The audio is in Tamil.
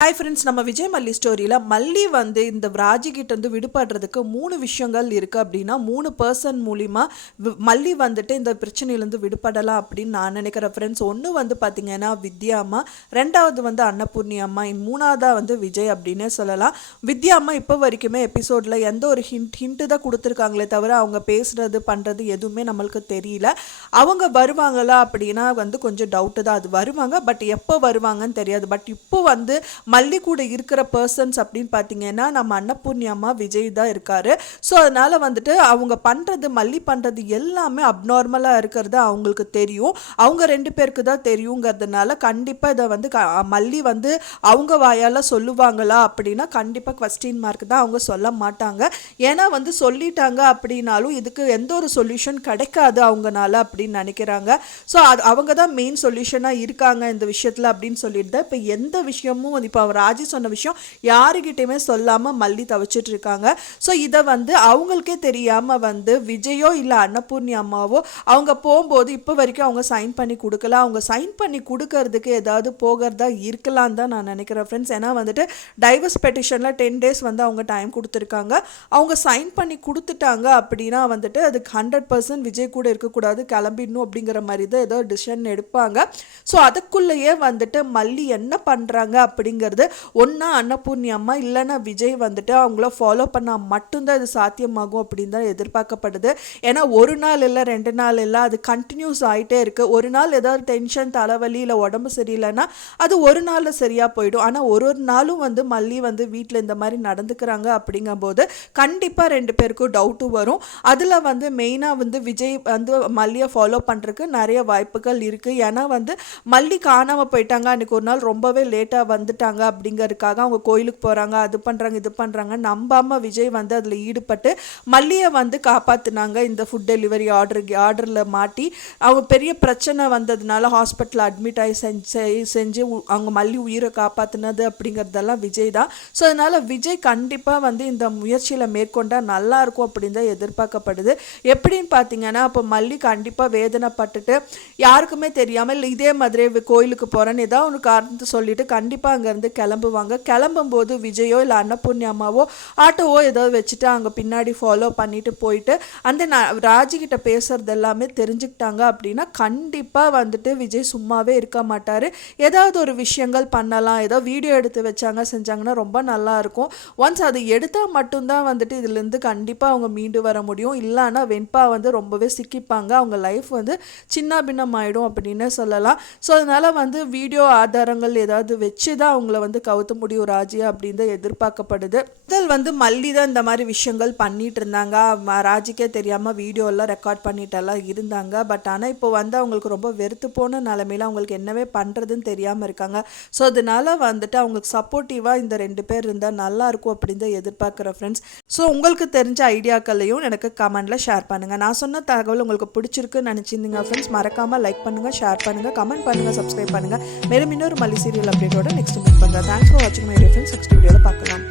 ஹாய் ஃப்ரெண்ட்ஸ், நம்ம விஜய் மல்லி ஸ்டோரியில் மல்லி வந்து இந்த ராஜிக்கிட்ட இருந்து விடுபடுறதுக்கு 3 விஷயங்கள் இருக்குது. அப்படின்னா 3 பர்சன் மூலிமா மல்லி வந்துட்டு இந்த பிரச்சனையிலேருந்து விடுபடலாம் அப்படின்னு நான் நினைக்கிறேன் ஃப்ரெண்ட்ஸ். ஒன்று வந்து பார்த்திங்கன்னா வித்யா அம்மா, ரெண்டாவது வந்து அன்னபூர்ணி அம்மா, மூணாவதாக வந்து விஜய் அப்படின்னே சொல்லலாம். வித்யா அம்மா இப்போ வரைக்குமே எபிசோடில் எந்த ஒரு ஹிண்ட்டு தான் கொடுத்துருக்காங்களே தவிர அவங்க பேசுகிறது பண்ணுறது எதுவுமே நம்மளுக்கு தெரியல. அவங்க வருவாங்களா அப்படின்னா வந்து கொஞ்சம் டவுட்டு தான். அது வருவாங்க, பட் எப்போ வருவாங்கன்னு தெரியாது. பட் இப்போ வந்து மல்லி கூட இருக்கிற பர்சன்ஸ் அப்படின்னு பார்த்தீங்கன்னா நம்ம அன்னபூர்ணி அம்மா, விஜய் தான் இருக்காரு. ஸோ அதனால் வந்துட்டு அவங்க பண்ணுறது, மல்லி பண்ணுறது எல்லாமே அப்நார்மலாக இருக்கிறது அவங்களுக்கு தெரியும். அவங்க 2 பேருக்கு தான் தெரியுங்கிறதுனால கண்டிப்பாக இதை வந்து மல்லி வந்து அவங்க வாயால் சொல்லுவாங்களா அப்படின்னா கண்டிப்பாக குவெஸ்டின் மார்க் தான். அவங்க சொல்ல மாட்டாங்க. ஏன்னா வந்து சொல்லிட்டாங்க அப்படின்னாலும் இதுக்கு எந்த ஒரு சொல்யூஷன் கிடைக்காது அவங்கனால அப்படின்னு நினைக்கிறாங்க. ஸோ அவங்க தான் மெயின் சொல்யூஷனாக இருக்காங்க இந்த விஷயத்தில் அப்படின்னு சொல்லிட்டு தான் இப்போ எந்த விஷயமும் இப்போ அவர் ராஜி சொன்ன விஷயம் யாருக்கிட்டையுமே சொல்லாமல் மல்லி தவிச்சிட்டு இருக்காங்க. ஸோ இதை வந்து அவங்களுக்கே தெரியாமல் வந்து விஜயோ இல்லை அன்னபூர்ணி அம்மாவோ அவங்க போகும்போது இப்போ வரைக்கும் அவங்க சைன் பண்ணி கொடுக்கல. அவங்க சைன் பண்ணி கொடுக்கறதுக்கு ஏதாவது போகிறதா இருக்கலான்னு தான் நான் நினைக்கிறேன் ஃப்ரெண்ட்ஸ். ஏன்னா வந்துட்டு டைவர்ஸ் பெட்டிஷனில் 10 days வந்து அவங்க டைம் கொடுத்துருக்காங்க. அவங்க சைன் பண்ணி கொடுத்துட்டாங்க அப்படின்னா வந்துட்டு அதுக்கு 100% விஜய் கூட இருக்கக்கூடாது, கிளம்பிடணும் அப்படிங்கிற மாதிரி தான் ஏதோ டிசிஷன் எடுப்பாங்க. ஸோ அதுக்குள்ளேயே வந்துட்டு மல்லி என்ன பண்ணுறாங்க அப்படிங்கிறது ஒன்னா அன்னபூர்ணி அம்மா இல்லைன்னா விஜய் வந்துட்டு அவங்கள ஃபாலோ பண்ணால் மட்டும்தான் இது சாத்தியமாகும் அப்படின்னு தான் எதிர்பார்க்கப்படுது. ஏன்னா ஒரு நாள் இல்லை, 2 நாள் இல்லை, அது கண்டினியூஸ் ஆகிட்டே இருக்குது. ஒரு நாள் ஏதாவது டென்ஷன், தலைவலி இல்லை உடம்பு சரியில்லைன்னா அது ஒரு நாளில் சரியாக போயிடும். ஆனால் ஒரு நாளும் வந்து மல்லி வந்து வீட்டில் இந்த மாதிரி நடந்துக்கிறாங்க அப்படிங்கும்போது கண்டிப்பாக 2 பேருக்கும் டவுட்டு வரும். அதில் வந்து மெயினாக வந்து விஜய் வந்து மல்லியை ஃபாலோ பண்ணுறதுக்கு நிறைய வாய்ப்புகள் இருக்குது. ஏன்னா வந்து மல்லி காணாமல் போயிட்டாங்க, அன்றைக்கி ஒரு நாள் ரொம்பவே லேட்டாக வந்துட்டாங்க அப்படிங்கிறதுக்காக அவங்க கோயிலுக்கு போகிறாங்க, அது பண்ணுறாங்க இது பண்ணுறாங்க நம்பாமல் விஜய் வந்து அதில் ஈடுபட்டு மல்லியை வந்து காப்பாற்றினாங்க. இந்த ஃபுட் டெலிவரி ஆர்டரில் மாட்டி அவங்க பெரிய பிரச்சனை வந்ததுனால ஹாஸ்பிட்டலில் அட்மிட் ஆகி செஞ்சு அவங்க மல்லி உயிரை காப்பாற்றினது அப்படிங்கிறதெல்லாம் விஜய் தான். ஸோ அதனால் விஜய் கண்டிப்பாக வந்து இந்த முயற்சியில் மேற்கொண்டால் நல்லாயிருக்கும் அப்படின்னு தான் எதிர்பார்க்கப்படுது. எப்படின்னு பார்த்தீங்கன்னா இப்போ மல்லி கண்டிப்பாக வேதனைப்பட்டுட்டு யாருக்குமே தெரியாமல் இல்லை இதே மாதிரி கோயிலுக்கு போகிறேன்னு ஏதாவது ஒரு காரணத்தை சொல்லிட்டு கண்டிப்பாக அங்கேருந்து கிளம்புவாங்க. கிளம்பும்போது விஜயோ இல்லை அன்னபூர்ணி அம்மாவோ ஆட்டோவோ ஏதாவது வச்சுட்டு அங்கே பின்னாடி ஃபாலோ பண்ணிட்டு போயிட்டு அந்த ராஜிக்கிட்ட பேசுறது எல்லாமே தெரிஞ்சுக்கிட்டாங்க அப்படின்னா கண்டிப்பாக வந்துட்டு விஜய் சும்மாவே இருக்க மாட்டார். ஏதாவது ஒரு விஷயங்கள் பண்ணலாம். ஏதோ வீடியோ எடுத்து வச்சாங்க செஞ்சாங்கன்னா ரொம்ப நல்லாயிருக்கும். ஒன்ஸ் அதை எடுத்தால் மட்டும்தான் வந்துட்டு இதுலேருந்து கண்டிப்பாக அவங்க மீண்டு வர முடியும். இல்லைன்னா வெண்பா வந்து ரொம்பவே சிக்கிப்பாங்க. அவங்க லைஃப் வந்து சின்ன பின்னம் ஆகிடும் அப்படின்னு சொல்லலாம். ஸோ அதனால் வந்து வீடியோ ஆதாரங்கள் ஏதாவது வச்சு தான் அவங்கள வந்து கவுத்த முடியும் ராஜி அப்படின்னு தான் எதிர்பார்க்கப்படுது. முதல் வந்து மல்லி தான் இந்த மாதிரி விஷயங்கள் பண்ணிட்டு இருந்தாங்க. ராஜிக்கே தெரியாமல் வீடியோலாம் ரெக்கார்ட் பண்ணிட்டெல்லாம் இருந்தாங்க. பட் ஆனால் இப்போ வந்து அவங்களுக்கு ரொம்ப வெறுத்து போன நிலமையில அவங்களுக்கு என்னவே பண்ணுறதுன்னு தெரியாமல் இருக்காங்க. ஸோ அதனால வந்துட்டு அவங்களுக்கு சப்போர்ட்டிவாக இந்த 2 பேர் இருந்தால் நல்லாயிருக்கும் அப்படின்னு தான் எதிர்பார்க்குறேன் ஃப்ரெண்ட்ஸ். ஸோ உங்களுக்கு தெரிஞ்ச ஐடியாக்களையும் எனக்கு கமெண்ட்டில் ஷேர் பண்ணுங்கள். நான் சொன்ன தகவல் உங்களுக்கு பிடிச்சிருக்குன்னு நினச்சிருந்தீங்க ஃப்ரெண்ட்ஸ், மறக்காமல் லைக் பண்ணுங்கள், ஷேர் பண்ணுங்கள், கமெண்ட் பண்ணுங்கள், சப்ஸ்கிரைப் பண்ணுங்கள். மேலும் இன்னொரு மல்லி சீரியல் அப்டேட்டோட நெக்ஸ்ட் மீட் பண்ணுறேன். தேங்க்ஸ் ஃபார் வாட்சிங் மை டியர் ஃப்ரெண்ட்ஸ். நெக்ஸ்ட் வீடியோவில் பார்க்கலாம்.